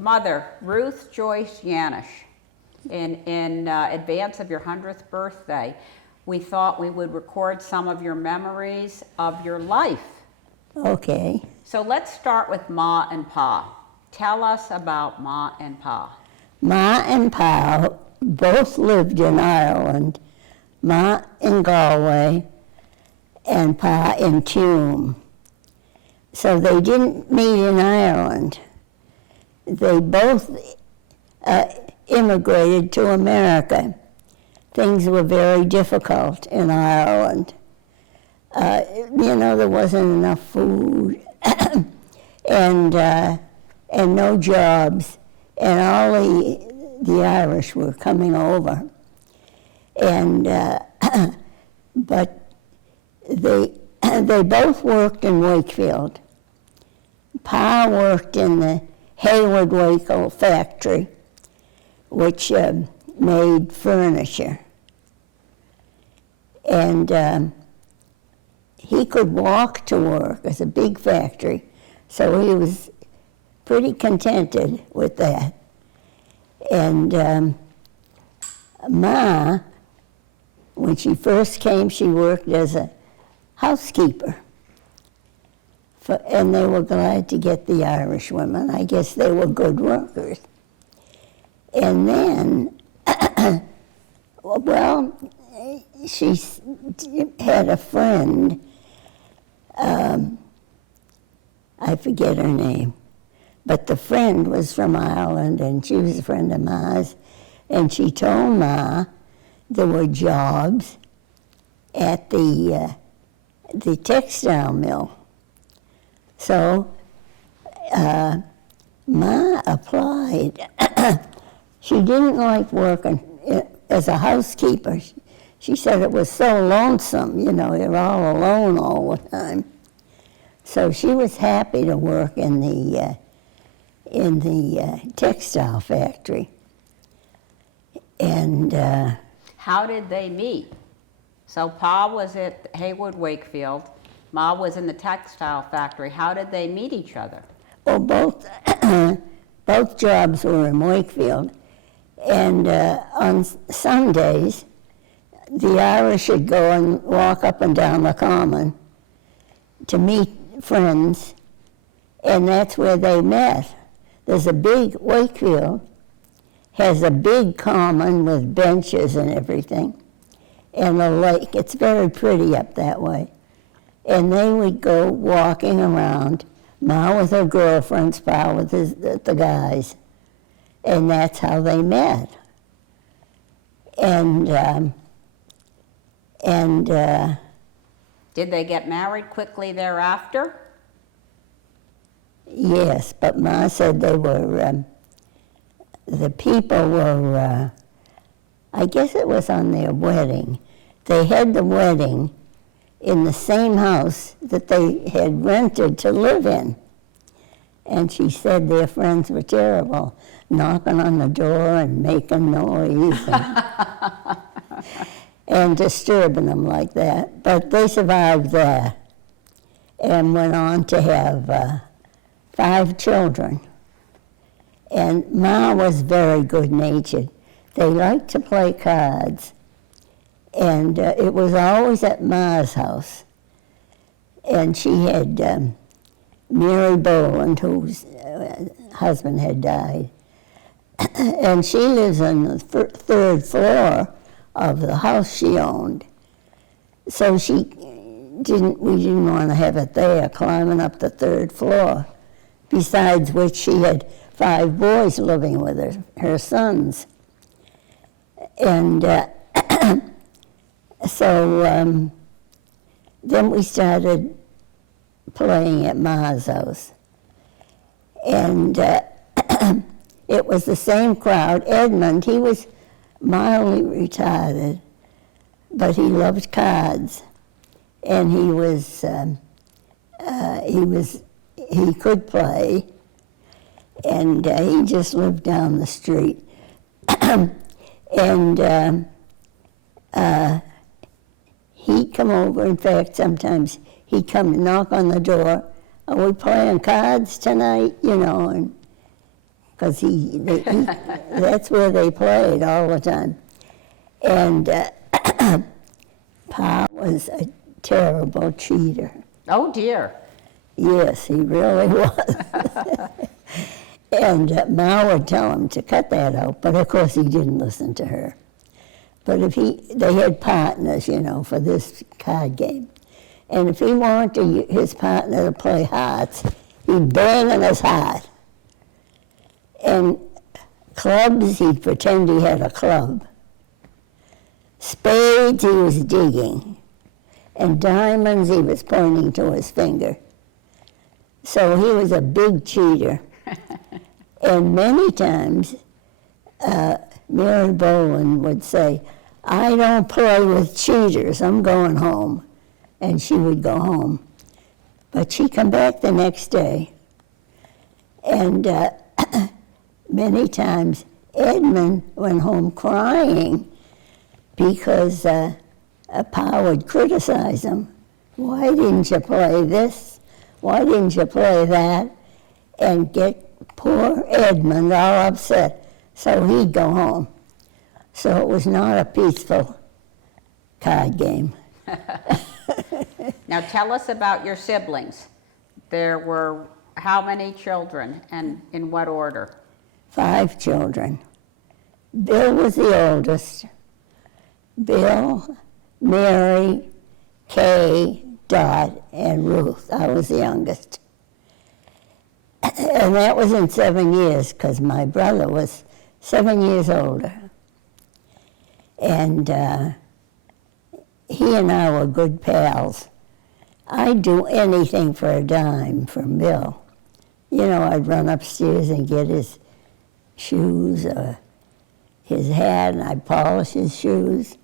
Mother, Ruth Joyce Yanish, in advance of your 100th birthday, we thought we would record some of your memories of your life. Okay. So let's start with Ma and Pa. Tell us about Ma and Pa. Ma and Pa both lived in Ireland. Ma in Galway and Pa in Tuam. So they didn't meet in Ireland. They both immigrated to America. Things were very difficult in Ireland. There wasn't enough food and no jobs, and all the Irish were coming over. And but they both worked in Wakefield. Pa worked in the Hayward Waco factory, which made furniture. And he could walk to work. It's a big factory, so he was pretty contented with that. And Ma, when she first came, she worked as a housekeeper. And they were glad to get the Irish women. I guess they were good workers. And then, well, she had a friend, I forget her name, but the friend was from Ireland, and she was a friend of Ma's, and she told Ma there were jobs at the textile mill. So Ma applied. She didn't like working as a housekeeper. She said it was so lonesome, you're all alone all the time. So she was happy to work in the textile factory. And how did they meet? So Pa was at Hayward Wakefield. Ma was in the textile factory. How did they meet each other? Well, both jobs were in Wakefield. And on Sundays, the Irish would go and walk up and down the common to meet friends, and that's where they met. There's a big, Wakefield has a big common with benches and everything, and a lake. It's very pretty up that way. And they would go walking around, Ma with her girlfriends, Pa with the guys, and that's how they met. And did they get married quickly thereafter? Yes, but Ma said they were, the people were, I guess it was on their wedding. They had the wedding in the same house that they had rented to live in. And she said their friends were terrible, knocking on the door and making noise and disturbing them like that. But they survived that and went on to have 5 children. And Ma was very good-natured. They liked to play cards. And it was always at Ma's house. And she had Mary Boland, whose husband had died. And she lives on the 3rd floor of the house she owned. So we didn't want to have it there, climbing up the 3rd floor. Besides which, she had 5 boys living with her sons. And so then we started playing at Ma's house. And it was the same crowd. Edmund, he was mildly retarded, but he loved cards. And he could play, and he just lived down the street. And he'd come over. In fact, sometimes he'd come knock on the door. Are we playing cards tonight? And because that's where they played all the time. And Pa was a terrible cheater. Oh, dear. Yes, he really was. And Ma would tell him to cut that out, but of course he didn't listen to her. But they had partners, for this card game. And if he wanted his partner to play hearts, he'd bang on his heart. And clubs, he'd pretend he had a club. Spades, he was digging. And diamonds, he was pointing to his finger. So he was a big cheater. And many times, Mary Boland would say, "I don't play with cheaters, I'm going home." And she would go home. But she'd come back the next day. And many times, Edmund went home crying because Pa would criticize him. "Why didn't you play this? Why didn't you play that?" And get poor Edmund all upset. So he'd go home. So it was not a peaceful card game. Now tell us about your siblings. There were how many children and in what order? 5 children. Bill was the oldest. Bill, Mary, Kay, Dot, and Ruth. I was the youngest. And that was in 7 years, because my brother was 7 years older. And he and I were good pals. I'd do anything for a dime from Bill. I'd run upstairs and get his shoes or his hat, and I'd polish his shoes.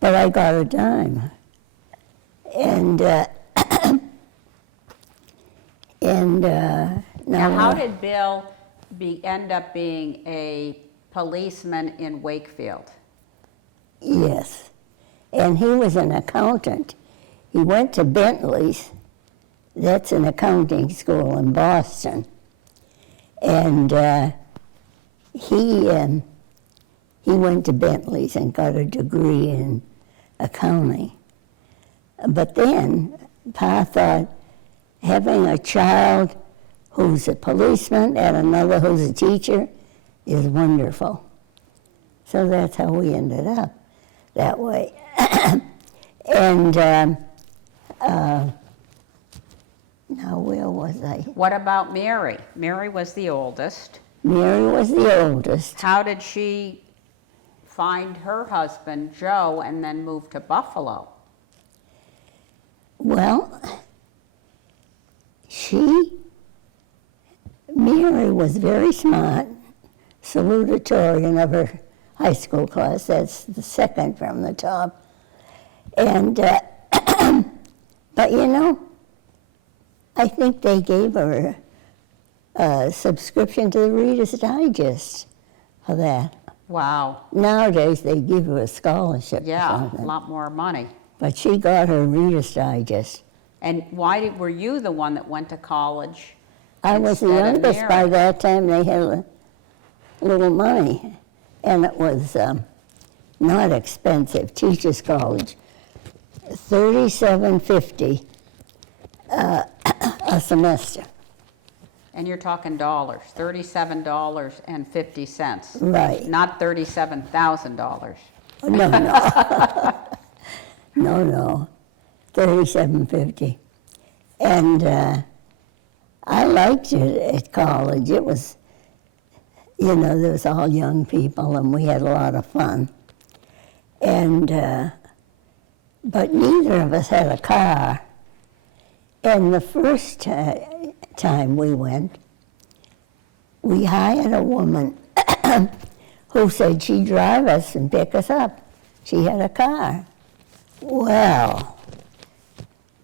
But I got a dime. And Now how did Bill end up being a policeman in Wakefield? Yes, and he was an accountant. He went to Bentley's. That's an accounting school in Boston. And he went to Bentley's and got a degree in accounting. But then Pa thought having a child who's a policeman and another who's a teacher is wonderful. So that's how we ended up that way. And now where was I? What about Mary? Mary was the oldest. Mary was the oldest. How did she find her husband, Joe, and then move to Buffalo? Well, Mary was very smart, salutatorian of her high school class. That's the second from the top. And, but I think they gave her a subscription to the Reader's Digest for that. Wow. Nowadays, they give her a scholarship or Yeah, something. a lot more money. But she got her Reader's Digest. And were you the one that went to college? I was the instead of youngest Mary? by that time. They had a little money, and it was not expensive. Teachers' college, $37.50 a semester. And you're talking dollars, $37.50. Right. Not $37,000. No, no, $37.50, and I liked it at college. It was, there was all young people, and we had a lot of fun. And but neither of us had a car. And the first time we went, we hired a woman who said she'd drive us and pick us up. She had a car. Well,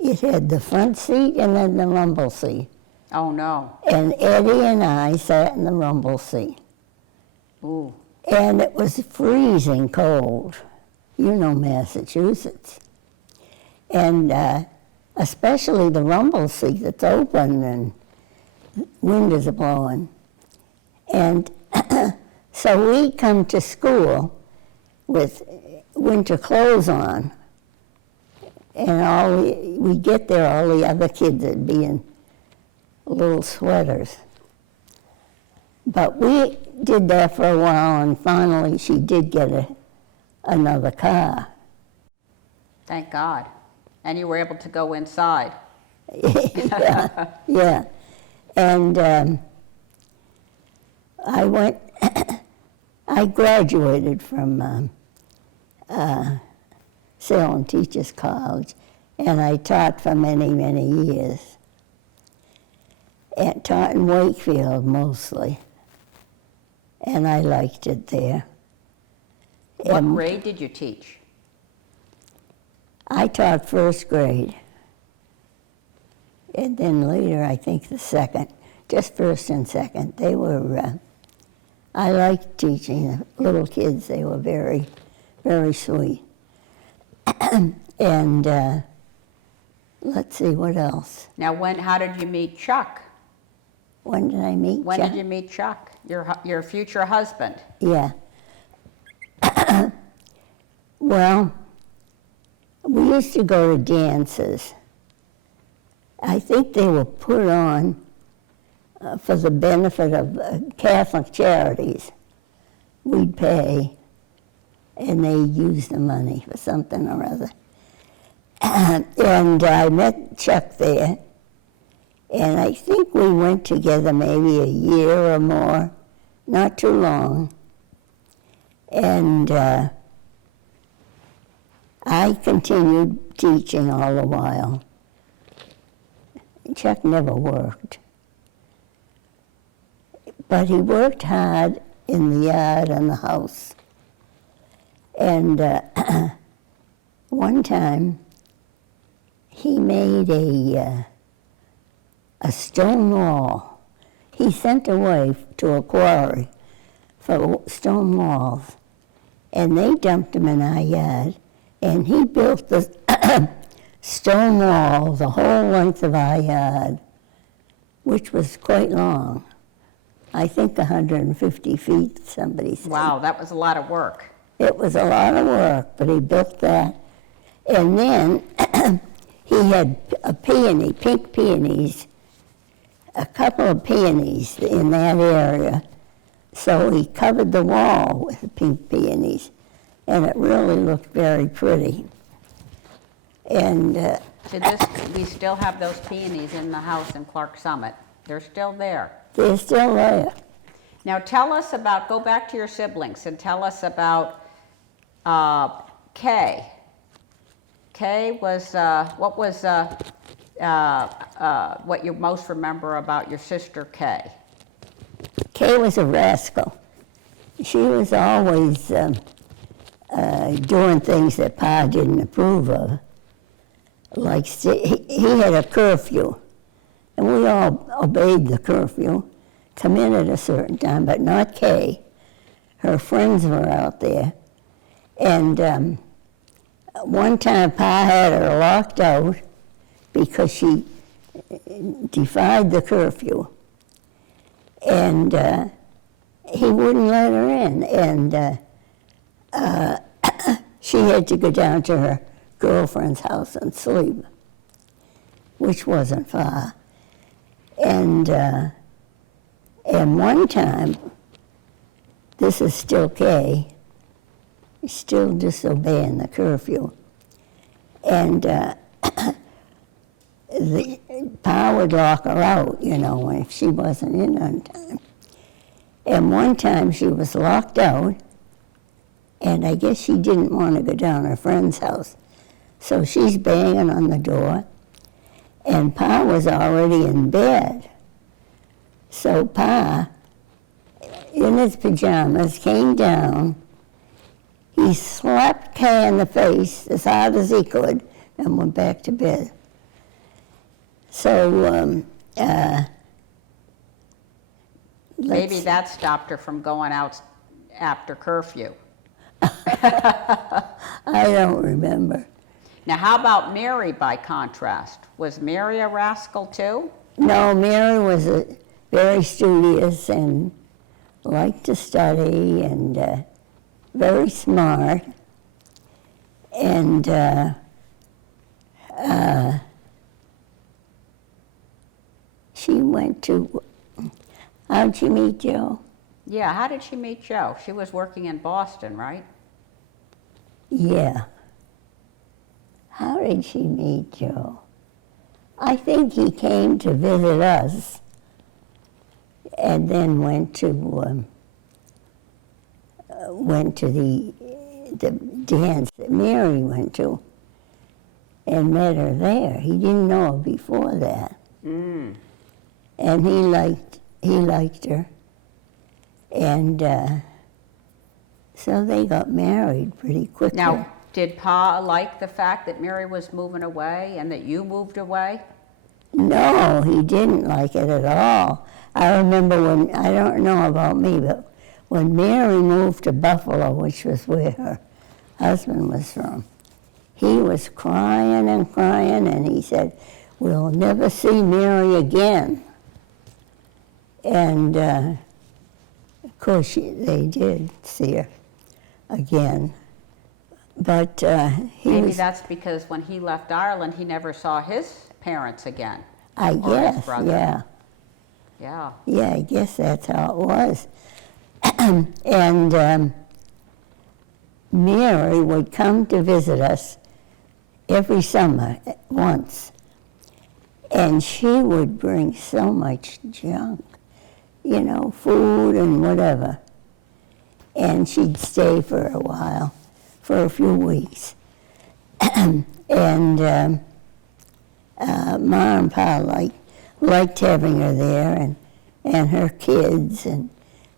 it had the front seat and then the rumble seat. Oh, no. And Eddie and I sat in the rumble seat. Ooh. And it was freezing cold. Massachusetts. And especially the rumble seat that's open and wind is blowing. And so we come to school with winter clothes on, and we get there, all the other kids would be in little sweaters. But we did that for a while, and finally she did get another car. Thank God. And you were able to go inside. Yeah. And I graduated from Salem Teachers College, and I taught for many, many years. And taught in Wakefield mostly, and I liked it there. What grade did you teach? I taught first grade, and then later I think the second, just first and second. They were, I liked teaching the little kids. They were very, very sweet. And let's see, what else? Now, how did you meet Chuck? When did I meet When Chuck? did you meet Chuck, your future husband? Yeah. Well, we used to go to dances. I think they were put on for the benefit of Catholic charities. We'd pay, and they used the money for something or other. And I met Chuck there. And I think we went together maybe a year or more, not too long. And I continued teaching all the while. Chuck never worked. But he worked hard in the yard and the house. And one time, he made a stone wall. He sent away to a quarry for stone walls, and they dumped them in our yard, and he built the stone wall the whole length of our yard, which was quite long. I think 150 feet, somebody said. Wow, that was a lot of work. It was a lot of work, but he built that. And then he had a peony, pink peonies, a couple of peonies in that area. So he covered the wall with pink peonies, and it really looked very pretty. And We still have those peonies in the house in Clark Summit. They're still there. they're still there. Now go back to your siblings and tell us about Kay. Kay was, what you most remember about your sister Kay? Kay was a rascal. She was always doing things that Pa didn't approve of. Like, he had a curfew, and we all obeyed the curfew, come in at a certain time, but not Kay. Her friends were out there. And one time Pa had her locked out because she defied the curfew. And he wouldn't let her in. And she had to go down to her girlfriend's house and sleep, which wasn't far. And one time, this is still Kay, still disobeying the curfew. And Pa would lock her out, if she wasn't in on time. And one time she was locked out, and I guess she didn't want to go down to her friend's house. So she's banging on the door, and Pa was already in bed. So Pa, in his pajamas, came down. He slapped Kay in the face as hard as he could and went back to bed. So, Maybe that stopped her from going out after curfew. I don't remember. Now, how about Mary by contrast? Was Mary a rascal too? No, Mary was very studious and liked to study and very smart. And she went to, how'd she meet Joe? Yeah, how did she meet Joe? She was working in Boston, right? Yeah. How did she meet Joe? I think he came to visit us and then went to the dance that Mary went to and met her there. He didn't know her before that. Mm. And he liked her. And so they got married pretty quickly. Now, did Pa like the fact that Mary was moving away and that you moved away? No, he didn't like it at all. I remember when, I don't know about me, but when Mary moved to Buffalo, which was where her husband was from, he was crying and crying, and he said, "We'll never see Mary again." And of course, they did see her again. But Maybe that's because when he left Ireland, he never saw his parents again. I or his guess, brother. yeah. Yeah. Yeah, I guess that's how it was. And Mary would come to visit us every summer once. And she would bring so much junk, you know, food and whatever. And she'd stay for a while, for a few weeks. And Ma and Pa liked having her there, and her kids, and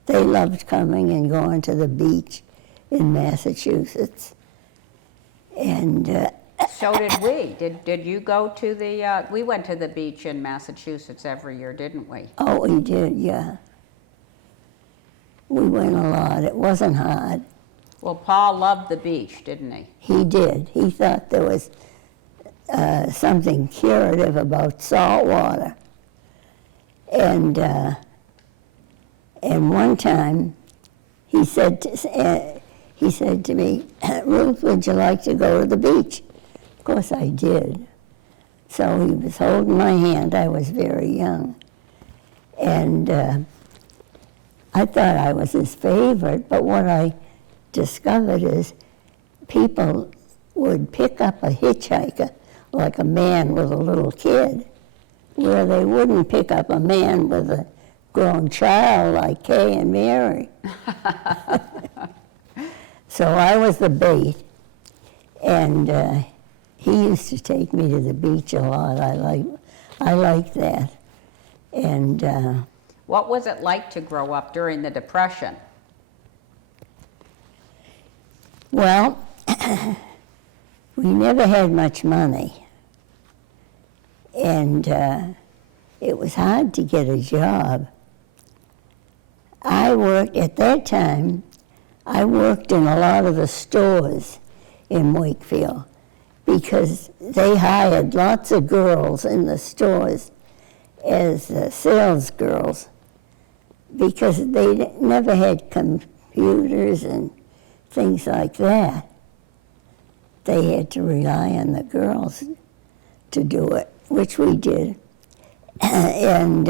they loved coming and going to the beach in Massachusetts. And So did we. Did you go to the, we went to the beach in Massachusetts every year, didn't we? oh, we did, yeah. We went a lot. It wasn't hard. Well, Pa loved the beach, didn't he? He did. He thought there was something curative about salt water. And one time, he said to me, "Ruth, would you like to go to the beach?" Of course I did. So he was holding my hand. I was very young. And I thought I was his favorite, but what I discovered is people would pick up a hitchhiker like a man with a little kid, where they wouldn't pick up a man with a grown child like Kay and Mary. So I was the bait, and he used to take me to the beach a lot. I liked that. And What was it like to grow up during the Depression? well, we never had much money, and it was hard to get a job. At that time, I worked in a lot of the stores in Wakefield because they hired lots of girls in the stores as sales girls because they never had computers and things like that. They had to rely on the girls to do it, which we did. And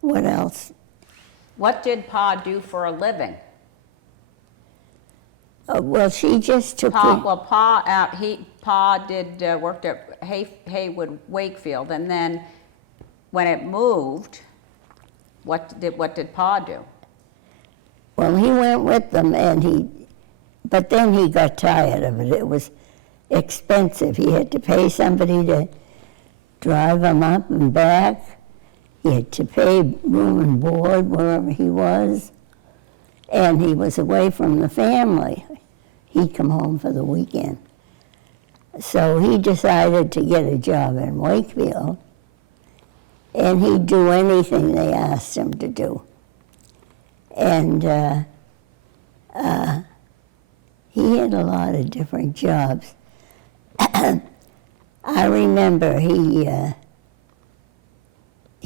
what else? What did Pa do for a living? Well, she just took Pa, me. well, Pa did worked at Haywood Wakefield, and then when it moved, what did Pa do? Well, he went with them, but then he got tired of it. It was expensive. He had to pay somebody to drive him up and back. He had to pay room and board wherever he was, and he was away from the family. He'd come home for the weekend. So he decided to get a job in Wakefield, and he'd do anything they asked him to do. And he had a lot of different jobs. I remember he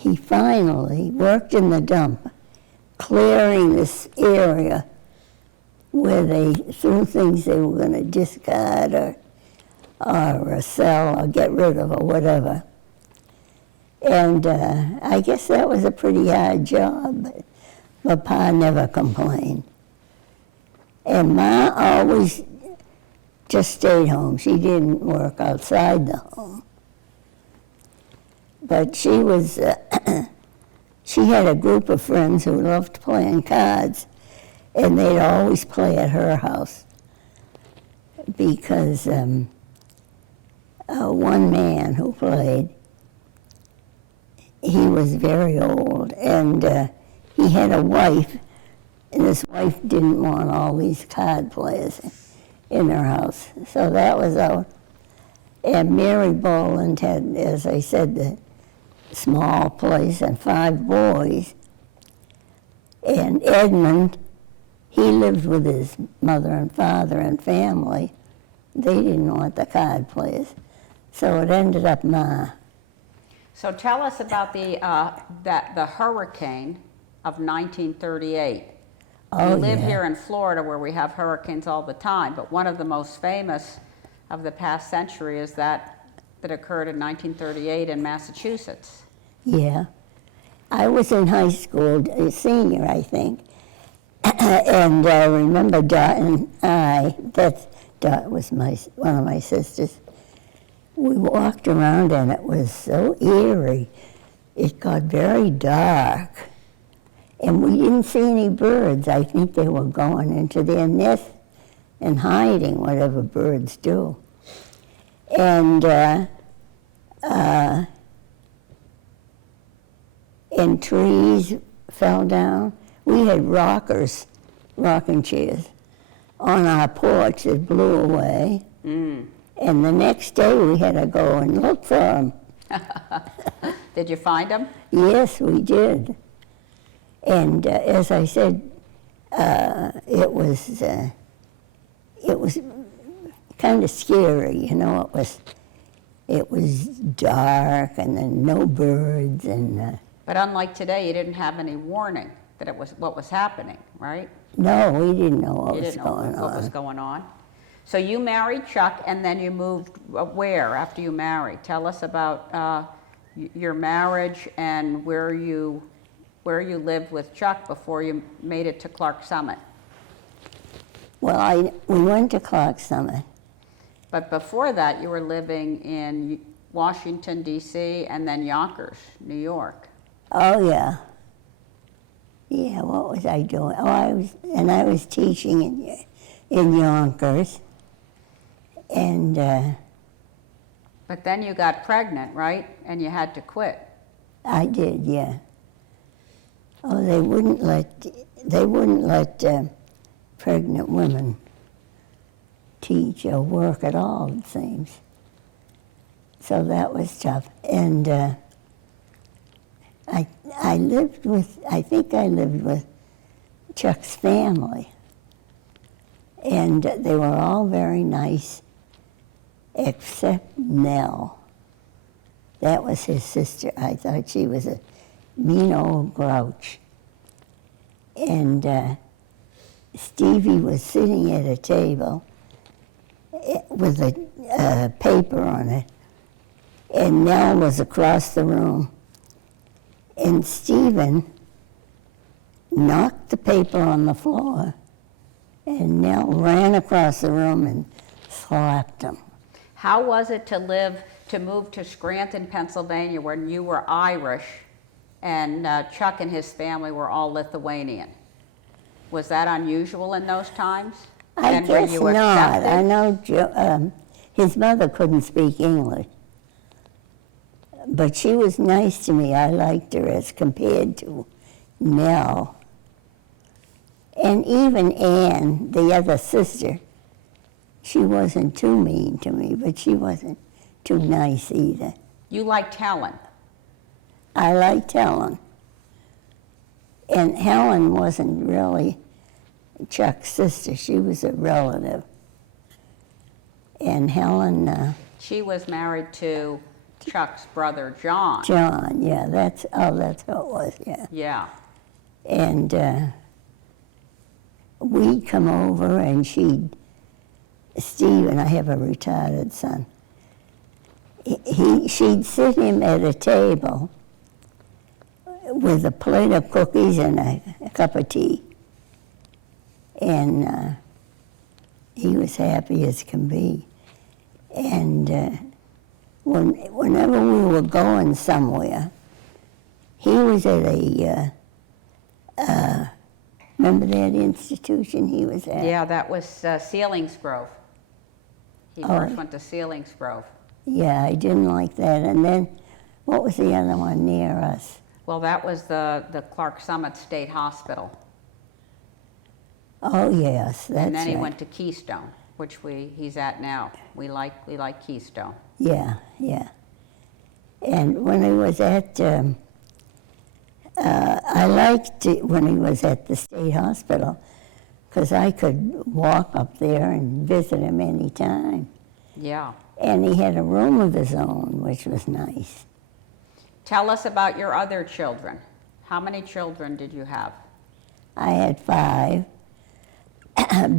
he finally worked in the dump, clearing this area where they threw things they were going to discard or sell or get rid of or whatever. And I guess that was a pretty hard job, but Pa never complained. And Ma always just stayed home. She didn't work outside the home. But she was, she had a group of friends who loved playing cards, and they'd always play at her house because one man who played, he was very old, and he had a wife, and his wife didn't want all these card players in her house. So that was out. And Mary Boland had, as I said, the small place and 5 boys. And Edmund, he lived with his mother and father and family. They didn't want the card players. So it ended up Ma. So tell us about the hurricane of 1938. Oh, you live yeah. here in Florida where we have hurricanes all the time, but one of the most famous of the past century is that occurred in 1938 in Massachusetts. Yeah. I was in high school, a senior, I think. And I remember Dot and I, Dot was one of my sisters, we walked around and it was so eerie. It got very dark. And we didn't see any birds. I think they were going into their nest and hiding, whatever birds do. And trees fell down. We had rocking chairs on our porch that blew away. Mm. And the next day we had to go and look for them. Did you find them? Yes, we did. And as I said, it was kind of scary, you know. It was dark and then no birds and. But unlike today, you didn't have any warning that it was what was happening, right? No, we didn't know what was going on. What was going on. So you married Chuck, and then you moved where after you married? Tell us about your marriage and where you lived with Chuck before you made it to Clark Summit. Well, we went to Clark Summit. But before that, you were living in Washington, D.C., and then Yonkers, New York. Oh, yeah. Yeah, what was I doing? Oh, I was teaching in Yonkers. And but then you got pregnant, right? And you had to quit. I did, yeah. Oh, they wouldn't let pregnant women teach or work at all, it seems. So that was tough. And I think I lived with Chuck's family. And they were all very nice, except Nell. That was his sister. I thought she was a mean old grouch. And Stevie was sitting at a table with a paper on it, and Nell was across the room. And Stephen knocked the paper on the floor, and Nell ran across the room and slapped him. How was it to move to Scranton, Pennsylvania, when you were Irish and Chuck and his family were all Lithuanian? Was that unusual in those times? I guess not. I know his mother couldn't speak English, but she was nice to me. I liked her as compared to Nell. And even Ann, the other sister, she wasn't too mean to me, but she wasn't too nice either. You liked Helen? I liked Helen. And Helen wasn't really Chuck's sister. She was a relative. And Helen... she was married to Chuck's brother, John. John, yeah, that's how it was, yeah. Yeah. And we'd come over and Steve, and I have a retarded son, she'd sit him at a table with a plate of cookies and a cup of tea. And he was happy as can be. And whenever we were going somewhere, he was at remember that institution he was at? Yeah, that was Selingsgrove. He first went to Selingsgrove. Yeah, I didn't like that. And then, what was the other one near us? Well, that was the Clark Summit State Hospital. Oh, yes, that's right. And then he went to Keystone, which he's at now. We like Keystone. Yeah, yeah. And when he was at, I liked it when he was at the state hospital, because I could walk up there and visit him any time. Yeah. And he had a room of his own, which was nice. Tell us about your other children. How many children did you have? I had 5.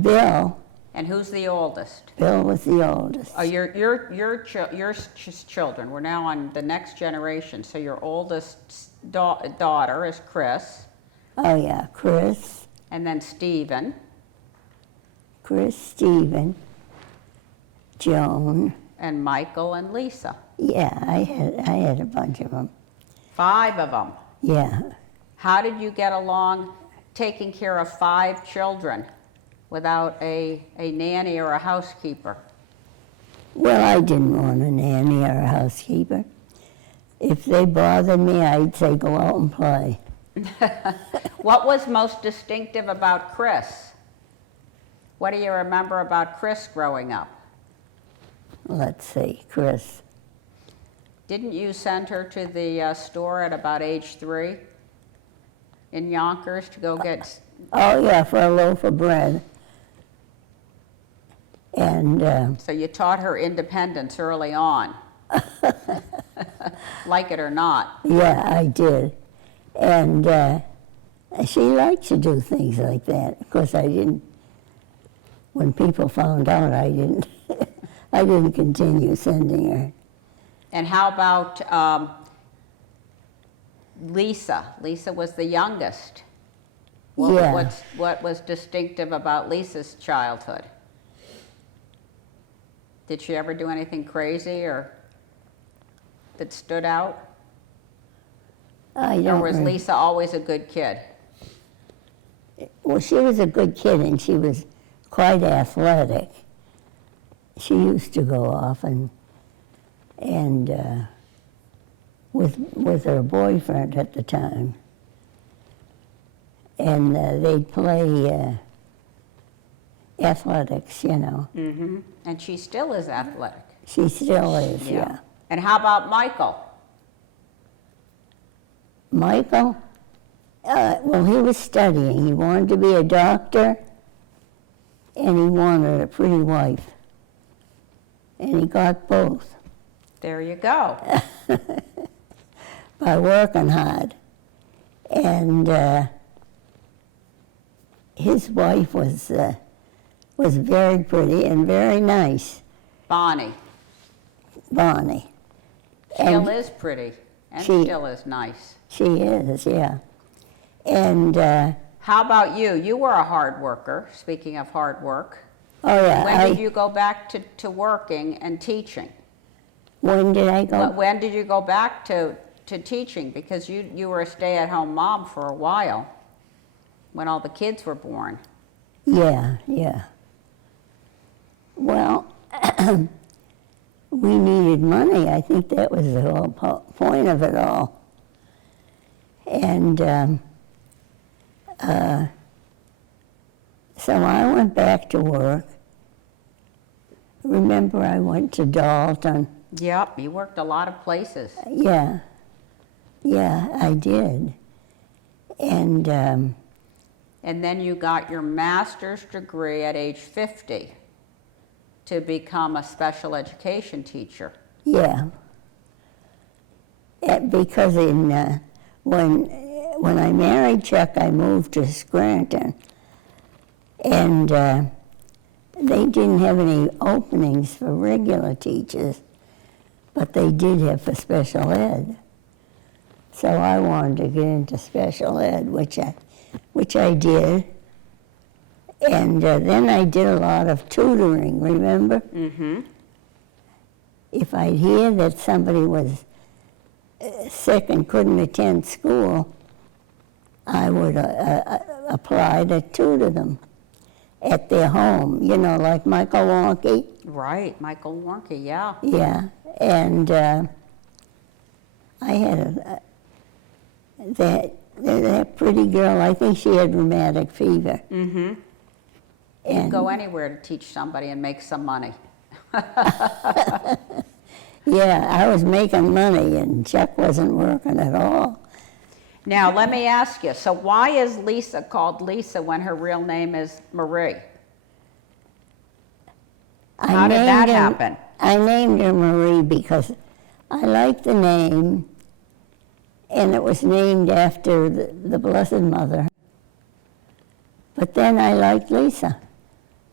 Bill. And who's the oldest? Bill was the oldest. Oh, your children. We're now on the next generation. So your oldest daughter is Chris. Oh, yeah, Chris. And then Stephen. Chris, Stephen, Joan. And Michael and Lisa. Yeah, I had a bunch of them. 5 of them. Yeah. How did you get along taking care of 5 children without a nanny or a housekeeper? Well, I didn't want a nanny or a housekeeper. If they bothered me, I'd say go out and play. What was most distinctive about Chris? What do you remember about Chris growing up? Let's see, Chris. Didn't you send her to the store at about age 3 in Yonkers to go get... Oh, yeah, for a loaf of bread. And... So you taught her independence early on. Like it or not. Yeah, I did. And she liked to do things like that. Of course, I didn't... When people found out, I didn't... I didn't continue sending her. And how about Lisa? Lisa was the youngest. Yeah. What was distinctive about Lisa's childhood? Did she ever do anything crazy or that stood out? I don't Or was Lisa always a good kid? Well, she was a good kid, and she was quite athletic. She used to go off and with her boyfriend at the time, and they'd play athletics, you know. Mm-hmm. And she still is athletic. She still is, yeah. And how about Michael? Michael, well, he was studying. He wanted to be a doctor, and he wanted a pretty wife. And he got both. There you go. By working hard. And his wife was very pretty and very nice. Bonnie. Bonnie. Still is pretty and still is nice. She is, yeah. And how about you? You were a hard worker, speaking of hard work. oh yeah. When did you go back to working and teaching? When did I go? When did you go back to teaching? Because you were a stay-at-home mom for a while when all the kids were born. Yeah, yeah. Well, we needed money. I think that was the whole point of it all. And so I went back to work. Remember, I went to Dalton. Yep, you worked a lot of places. Yeah, I did. And then you got your master's degree at age 50 to become a special education teacher. yeah, because when I married Chuck, I moved to Scranton, and they didn't have any openings for regular teachers, but they did have for special ed. So I wanted to get into special ed, which I did. And then I did a lot of tutoring, remember? Mm-hmm. If I'd hear that somebody was sick and couldn't attend school, I would apply to tutor them at their home, you know, like Michael Wonky. Right, Michael Warnke, yeah. Yeah, and I had that pretty girl, I think she had rheumatic fever. Mm-hmm. And Go anywhere to teach somebody and make some money. yeah, I was making money and Chuck wasn't working at all. Now, let me ask you, so why is Lisa called Lisa when her real name is Marie? How did that happen? I named her Marie because I liked the name, and it was named after the Blessed Mother. But then I liked Lisa,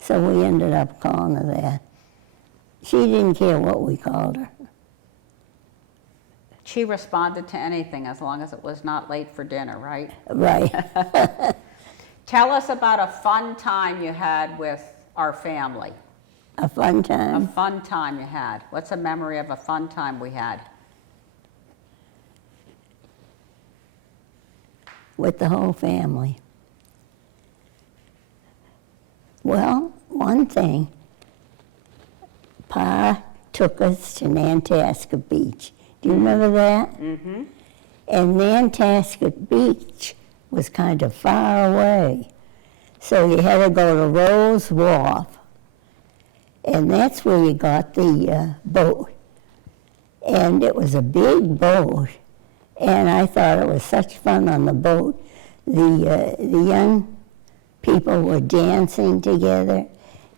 so we ended up calling her that. She didn't care what we called her. She responded to anything as long as it was not late for dinner, right? Right. Tell us about a fun time you had with our family. A fun A time. fun time you had. What's a memory of a fun time we had? With the whole family. Well, one thing, Pa took us to Nantasket Beach. Do you remember that? Mm-hmm. And Nantasket Beach was kind of far away. So you had to go to Rose Wharf. And that's where you got the boat. And it was a big boat. And I thought it was such fun on the boat. The young people were dancing together.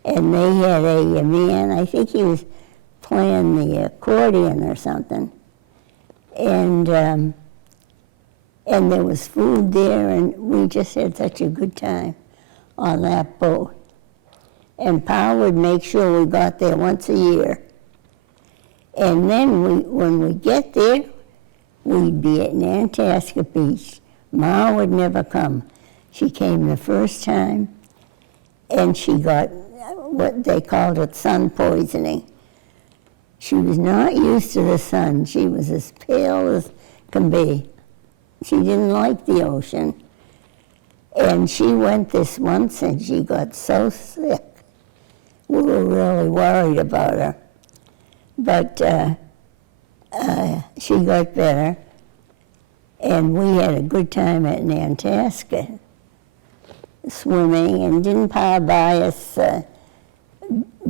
And they had a man, I think he was playing the accordion or something. And there was food there, and we just had such a good time on that boat. And Pa would make sure we got there once a year. And then when we get there, we'd be at Nantasket Beach. Ma would never come. She came the first time, and she got what they called it sun poisoning. She was not used to the sun. She was as pale as can be. She didn't like the ocean. And she went this once and she got so sick. We were really worried about her. But she got better. And we had a good time at Nantasket, swimming. And didn't Pa buy us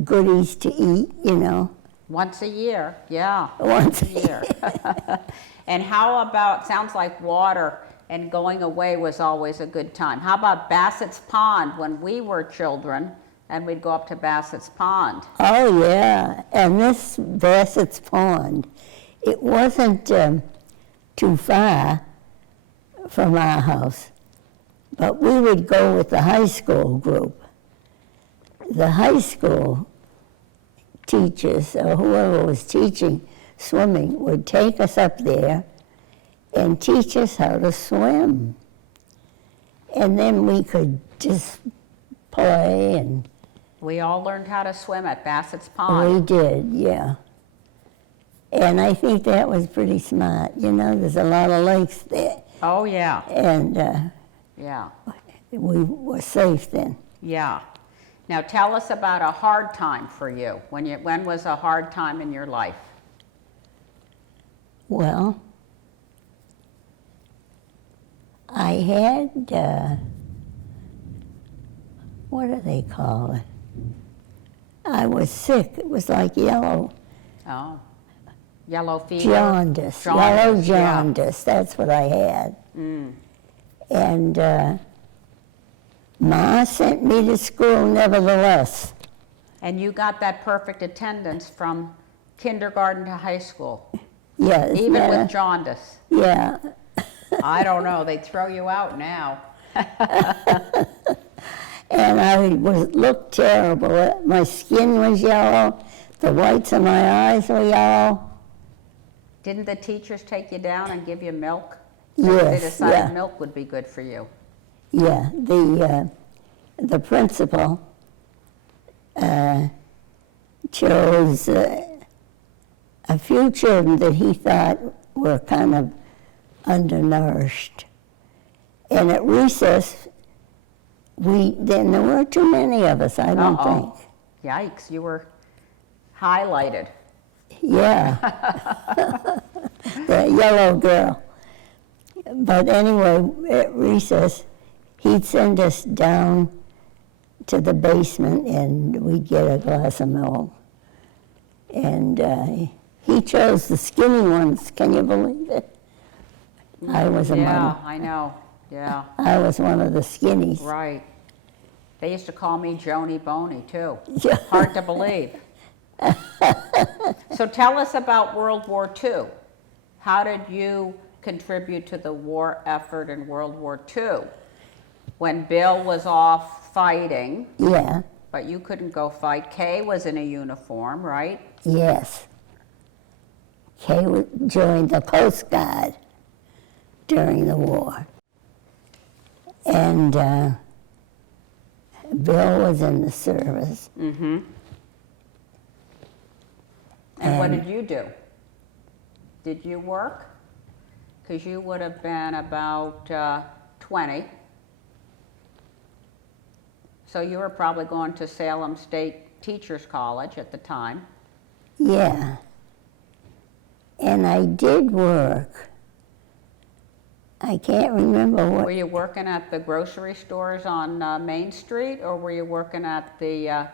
goodies to eat, you know? Once a year, yeah. Once a year. And how about, sounds like water and going away was always a good time. How about Bassett's Pond when we were children and we'd go up to Bassett's Pond? Oh, yeah. And this Bassett's Pond, it wasn't too far from our house, but we would go with the high school group. The high school teachers or whoever was teaching swimming would take us up there and teach us how to swim. And then we could just play and... We all learned how to swim at Bassett's We Pond. did, yeah. And I think that was pretty smart. You know, there's a lot of lakes there. Oh, yeah, And yeah, we were safe then. yeah. Now tell us about a hard time for you. When was a hard time in your life? Well, I had, what do they call it? I was sick. It was like yellow Oh, yellow fever? jaundice. Yellow Jaundice, yeah. jaundice, that's what I had. Mm. And Ma sent me to school nevertheless. And you got that perfect attendance from kindergarten to high school? Yes. Even with jaundice? Yeah. I don't know, they'd throw you out now. And I looked terrible. My skin was yellow. The whites of my eyes were yellow. Didn't the teachers take you down and give you milk? Yes, They decided yeah. milk would be good for you. Yeah, the principal chose a few children that he thought were kind of undernourished. And at recess, then there weren't too many of us, I don't think. Yikes, you were highlighted. Yeah, the yellow girl. But anyway, at recess, he'd send us down to the basement and we'd get a glass of milk. And he chose the skinny ones, can you believe it? I was Yeah, I know, yeah. I was one of the skinnies. Right. They used to call me Joni Boney, too. Yeah. Hard to believe. So tell us about World War II. How did you contribute to the war effort in World War II? When Bill was off fighting, Yeah, but you couldn't go fight. Kay was in a uniform, right? yes. Kay joined the Coast Guard during the war. And Bill was in the service. Mm-hmm. And what did you do? Did you work? Because you would have been about 20. So you were probably going to Salem State Teachers College at the time. Yeah. And I did work. I can't remember what. Were you working at the grocery stores on Main Street, or were you working at the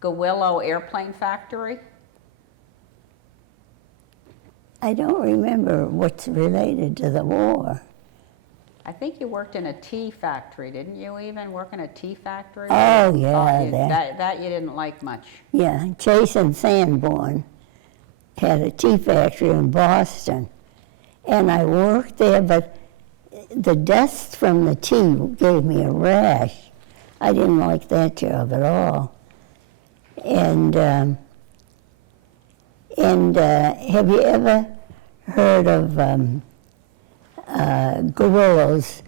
Gawillow Airplane Factory? I don't remember what's related to the war. I think you worked in a tea factory, didn't you even work in a tea factory? Oh, yeah. That you didn't like much. Yeah, Jason Sanborn had a tea factory in Boston. And I worked there, but the dust from the tea gave me a rash. I didn't like that job at all. And have you ever heard of Gorillas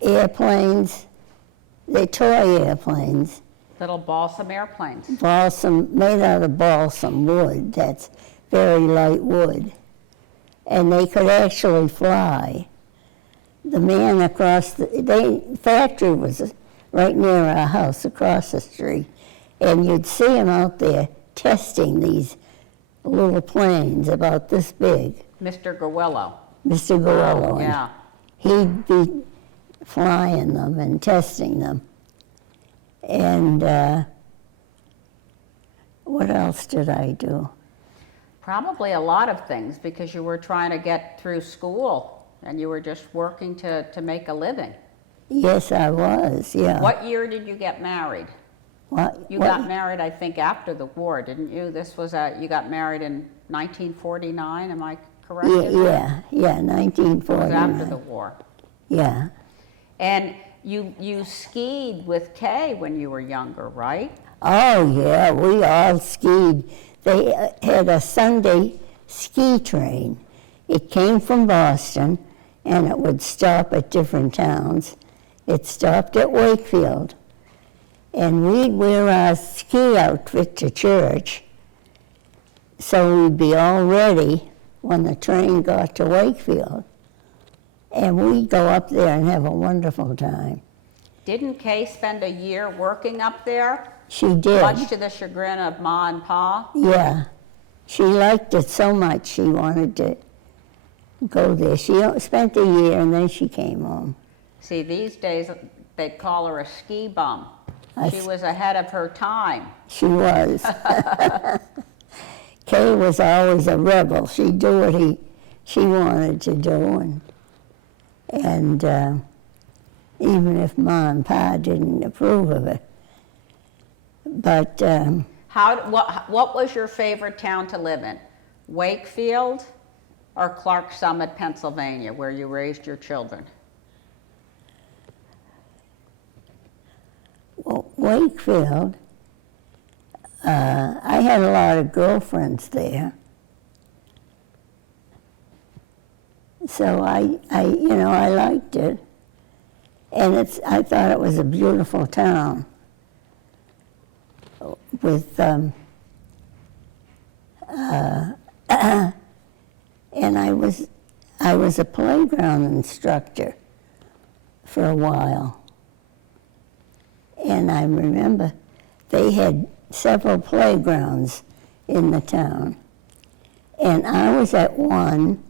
airplanes? They're toy airplanes. Little balsam airplanes. Balsam, made out of balsam wood. That's very light wood. And they could actually fly. The man across the factory was right near our house across the street. And you'd see him out there testing these little planes about this big. Mr. Gawillow. Mr. Gorello. Yeah. He'd be flying them and testing them. And what else did I do? Probably a lot of things, because you were trying to get through school and you were just working to make a living. Yes, I was, yeah. What year did you get married? You got married, I think, after the war, didn't you? This was you got married in 1949, am I correct? Yeah, 1949. It was after the war. Yeah. And you skied with Kay when you were younger, right? Oh, yeah, we all skied. They had a Sunday ski train. It came from Boston, and it would stop at different towns. It stopped at Wakefield. And we'd wear our ski outfit to church, so we'd be all ready when the train got to Wakefield. And we'd go up there and have a wonderful time. Didn't Kay spend a year working up there? She did. Much to the chagrin of Ma and Pa? Yeah. She liked it so much she wanted to go there. She spent a year and then she came home. See, these days they'd call her a ski bum. She was ahead of her time. She was. Kay was always a rebel. She'd do what she wanted to do. And even if Ma and Pa didn't approve of it. But What was your favorite town to live in? Wakefield or Clark Summit, Pennsylvania, where you raised your children? Well, Wakefield, I had a lot of girlfriends there. So I liked it. And I thought it was a beautiful town with, and I was a playground instructor for a while. And I remember they had several playgrounds in the town. And I was at one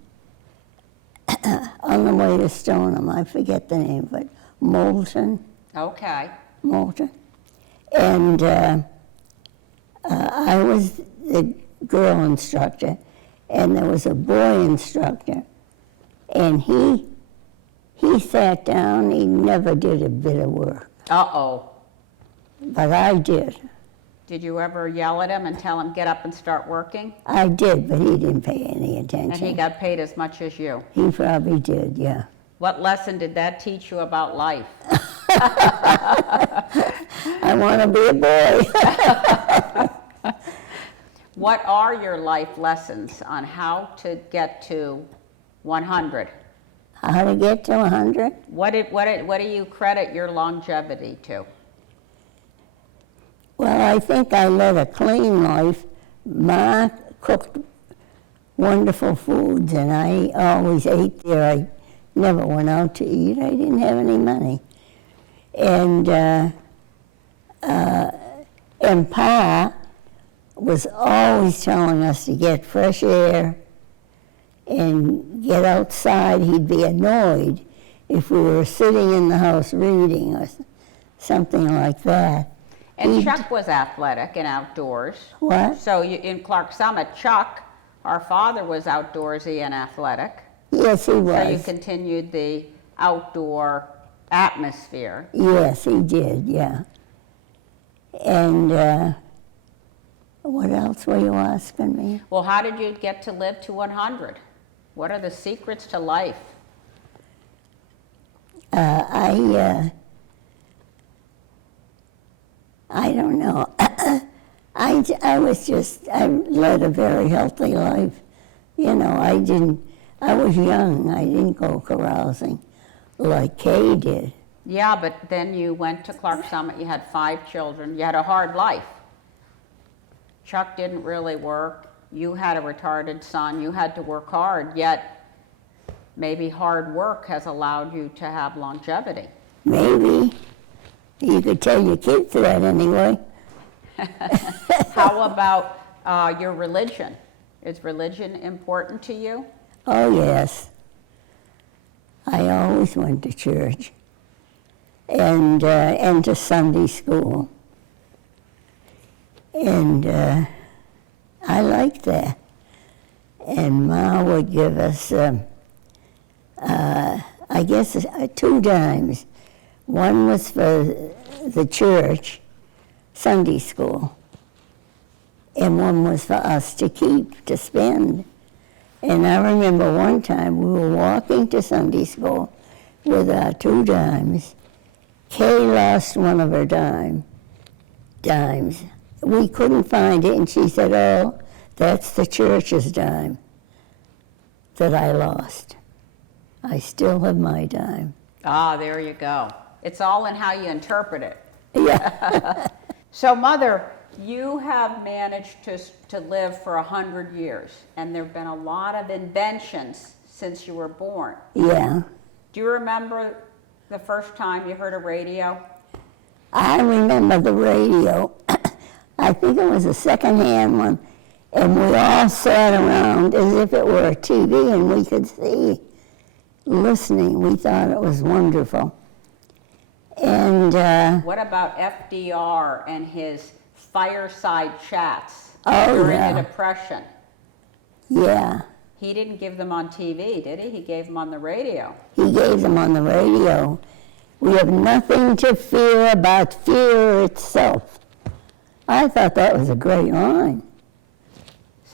on the way to Stoneham. I forget the name of it. Moulton. Okay. Moulton. And I was the girl instructor, and there was a boy instructor. And he sat down. He never did a bit of work. Uh-oh. But I did. Did you ever yell at him and tell him, get up and start working? I did, but he didn't pay any attention. And he got paid as much as you? He probably did, yeah. What lesson did that teach you about life? I want to be a boy. What are your life lessons on how to get to 100? How to get to 100? What do you credit your longevity to? Well, I think I led a clean life. Ma cooked wonderful foods, and I always ate there. I never went out to eat. I didn't have any money. And Pa was always telling us to get fresh air and get outside. He'd be annoyed if we were sitting in the house reading or something like that. And Chuck was athletic and outdoors. What? So in Clark Summit, Chuck, our father, was outdoorsy and athletic. Yes, he was. So you continued the outdoor atmosphere. Yes, he did, yeah. And what else were you asking me? Well, how did you get to live to 100? What are the secrets to life? I don't know. I led a very healthy life. You know, I was young. I didn't go carousing like Kay did. Yeah, but then you went to Clark Summit, you had 5 children, you had a hard life. Chuck didn't really work, you had a retarded son, you had to work hard, yet maybe hard work has allowed you to have longevity. Maybe. You could tell your kids that anyway. How about your religion? Is religion important to you? Oh, yes. I always went to church and to Sunday school. And I liked that. And Ma would give us, I guess, 2 dimes. One was for the church, Sunday school, and one was for us to keep, to spend. And I remember one time we were walking to Sunday school with our 2 dimes. Kay lost one of her dimes. We couldn't find it, and she said, "Oh, that's the church's dime that I lost. I still have my dime." Ah, there you go. It's all in how you interpret it. Yeah. So, Mother, you have managed to live for 100 years, and there have been a lot of inventions since you were born. Yeah. Do you remember the first time you heard a radio? I remember the radio. I think it was a second-hand one, and we all sat around as if it were a TV, and we could see, listening. We thought it was wonderful. And What about FDR and his fireside chats Oh, during yeah. the Depression? yeah, He didn't give them on TV, did he? He gave them on the radio. he gave them on the radio. We have nothing to fear about fear itself. I thought that was a great line.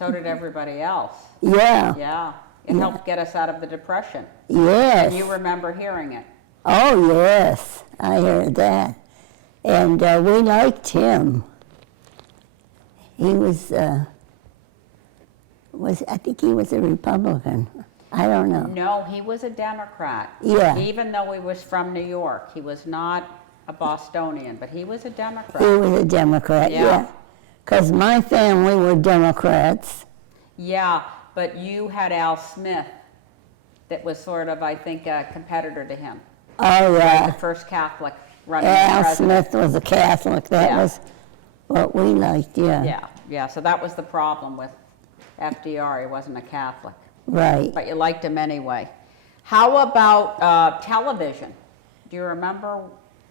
So did everybody else. Yeah. Yeah. It helped get us out of the Depression. Yes. And you remember hearing it. Oh, yes, I heard that. And we liked him. He was, I think he was a Republican. I don't know. No, he was a Democrat. Yeah. Even though he was from New York. He was not a Bostonian, but he was a Democrat. He was a Democrat, yeah. Because my family were Democrats. Yeah, but you had Al Smith that was sort of, I think, a competitor to him. Oh, yeah. The first Catholic running for Al president. Smith was a Catholic. That was what we liked, yeah. Yeah, so that was the problem with FDR. He wasn't a Catholic. Right. But you liked him anyway. How about television? Do you remember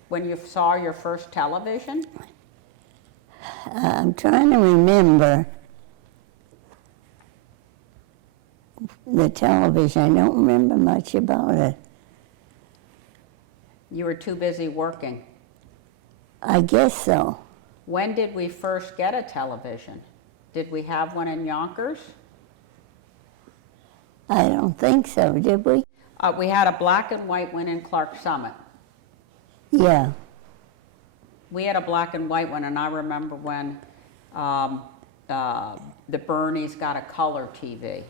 when you saw your first television? I'm trying to remember the television. I don't remember much about it. You were too busy working. I guess so. When did we first get a television? Did we have one in Yonkers? I don't think so, did we? We had a black and white one in Clark Summit. Yeah. We had a black and white one, and I remember when the Bernies got a color TV.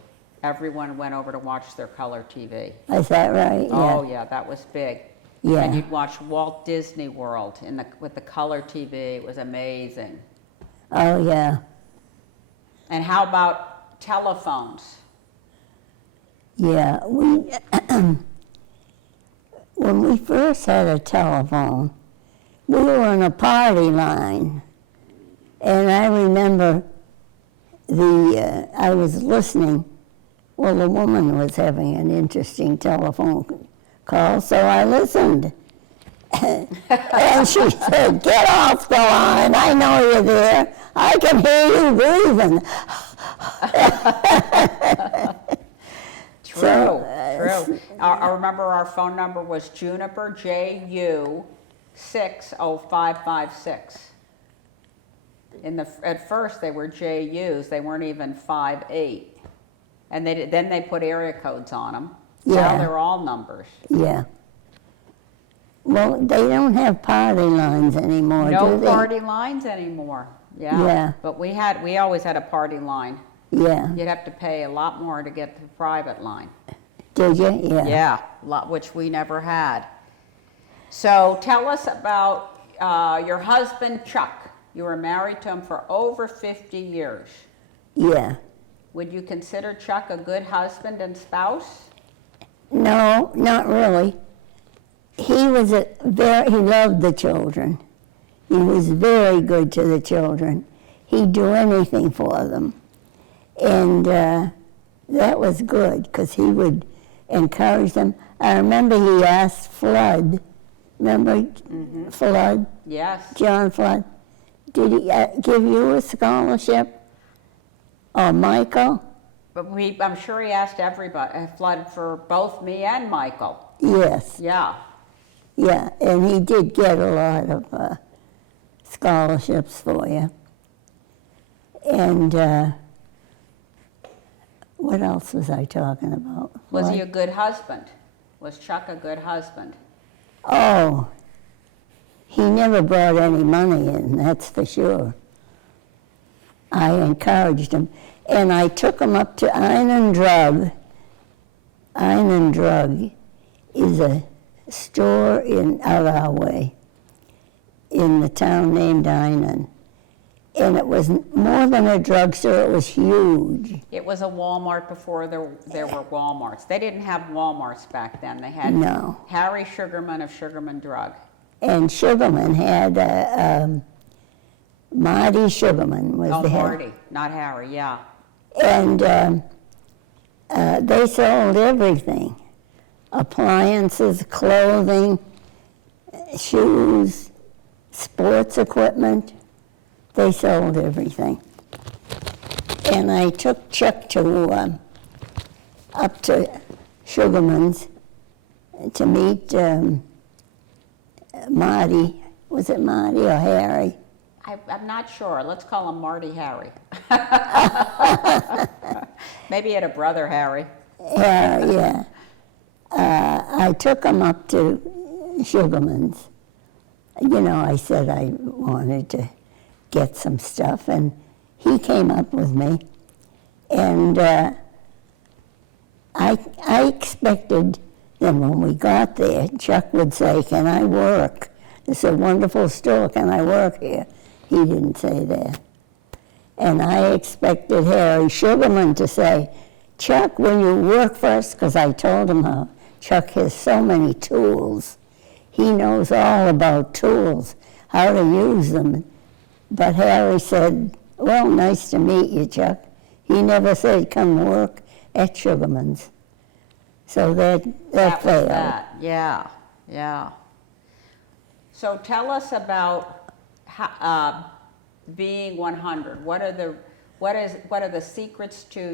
Everyone went over to watch their color TV. Is that right? Yeah. Oh, yeah, that was big. Yeah. And you'd watch Walt Disney World with the color TV. It was amazing. Oh, yeah. And how about telephones? Yeah. When we first had a telephone, we were on a party line. And I remember I was listening. Well, the woman was having an interesting telephone call, so I listened. And she said, "Get off the line, I know you're there. I can hear you breathing." True. I remember our phone number was Juniper JU 60556. At first they were JUs, they weren't even 58. And then they put area codes on them. Yeah. Now they're all numbers. Yeah. Well, they don't have party lines anymore, No do they? party lines anymore. Yeah. Yeah. But we always had a party line. Yeah. You'd have to pay a lot more to get the private line. Did you? Yeah. Yeah, which we never had. So tell us about your husband, Chuck. You were married to him for over 50 years. Yeah. Would you consider Chuck a good husband and spouse? No, not really. He was he loved the children. He was very good to the children. He'd do anything for them. And that was good because he would encourage them. I remember he asked Flood, remember Flood? Yes. John Flood. Did he give you a scholarship? Or Michael? But I'm sure he asked everybody, Flood, for both me and Michael. Yes. Yeah. Yeah, and he did get a lot of scholarships for you. And what else was I talking about? Was he a good husband? Was Chuck a good husband? Oh, he never brought any money in, that's for sure. I encouraged him. And I took him up to Ein Drug. Ein Drug is a store out our way in the town named Einen. And it was more than a drugstore, it was huge. It was a Walmart before there were Walmarts. They didn't have Walmarts back then. They had Harry Sugarman of Sugarman Drug. And Sugarman had Marty Sugarman was the head. Marty, not Harry, yeah. And they sold everything. Appliances, clothing, shoes, sports equipment. They sold everything. And I took Chuck up to Sugarman's to meet Marty. Was it Marty or Harry? I'm not sure. Let's call him Marty Harry. Maybe he had a brother Harry. Yeah. I took him up to Sugarman's. You know, I said I wanted to get some stuff, and he came up with me. And I expected that when we got there, Chuck would say, "Can I work? It's a wonderful store. Can I work here?" He didn't say that. And I expected Harry Sugarman to say, "Chuck, will you work for us?" Because I told him how Chuck has so many tools. He knows all about tools, how to use them. But Harry said, "Well, nice to meet you, Chuck." He never said, "Come work at Sugarman's." So that Was failed. that. Yeah. So tell us about being 100. What are the secrets to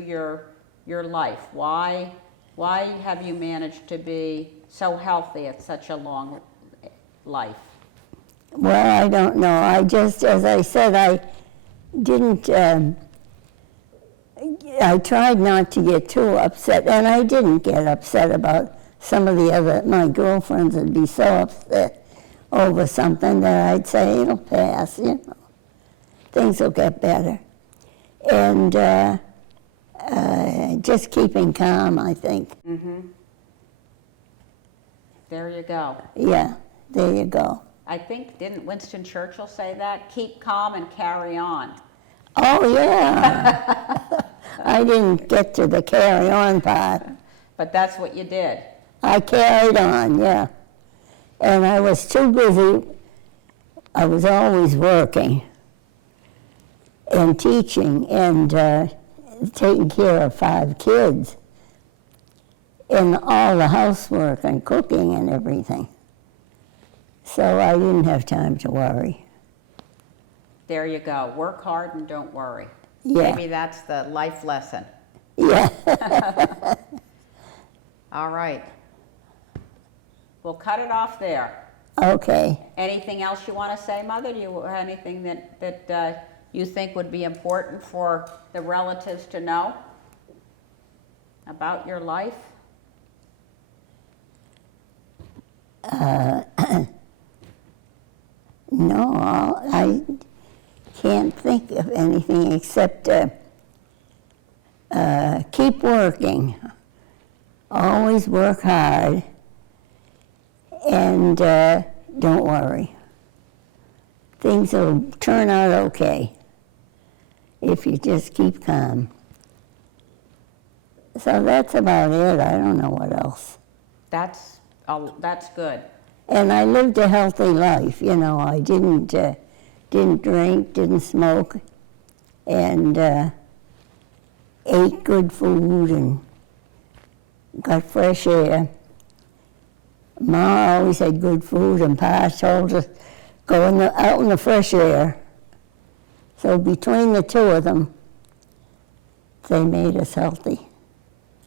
your life? Why have you managed to be so healthy at such a long life? Well, I don't know. I just, as I said, I didn't, I tried not to get too upset, and I didn't get upset about some of my girlfriends would be so upset over something that I'd say, "It'll pass, you know. Things will get better." And just keeping calm, I think. Mm-hmm. There you go. Yeah, there you go. I think, didn't Winston Churchill say that? Keep calm and carry on. Oh, yeah. I didn't get to the carry on part. But that's what you did. I carried on, yeah. And I was too busy. I was always working and teaching and taking care of 5 kids and all the housework and cooking and everything. So I didn't have time to worry. There you go. Work hard and don't worry. Yeah. Maybe that's the life lesson. Yeah. All right. We'll cut it off there. Okay. Anything else you want to say, Mother? Do you have anything that you think would be important for the relatives to know about your life? No, I can't think of anything except keep working. Always work hard and don't worry. Things will turn out okay if you just keep calm. So that's about it. I don't know what else. That's good. And I lived a healthy life, you know. I didn't drink, didn't smoke, and ate good food and got fresh air. Ma always had good food, and Pa told us, go out in the fresh air. So between the two of them, they made us healthy.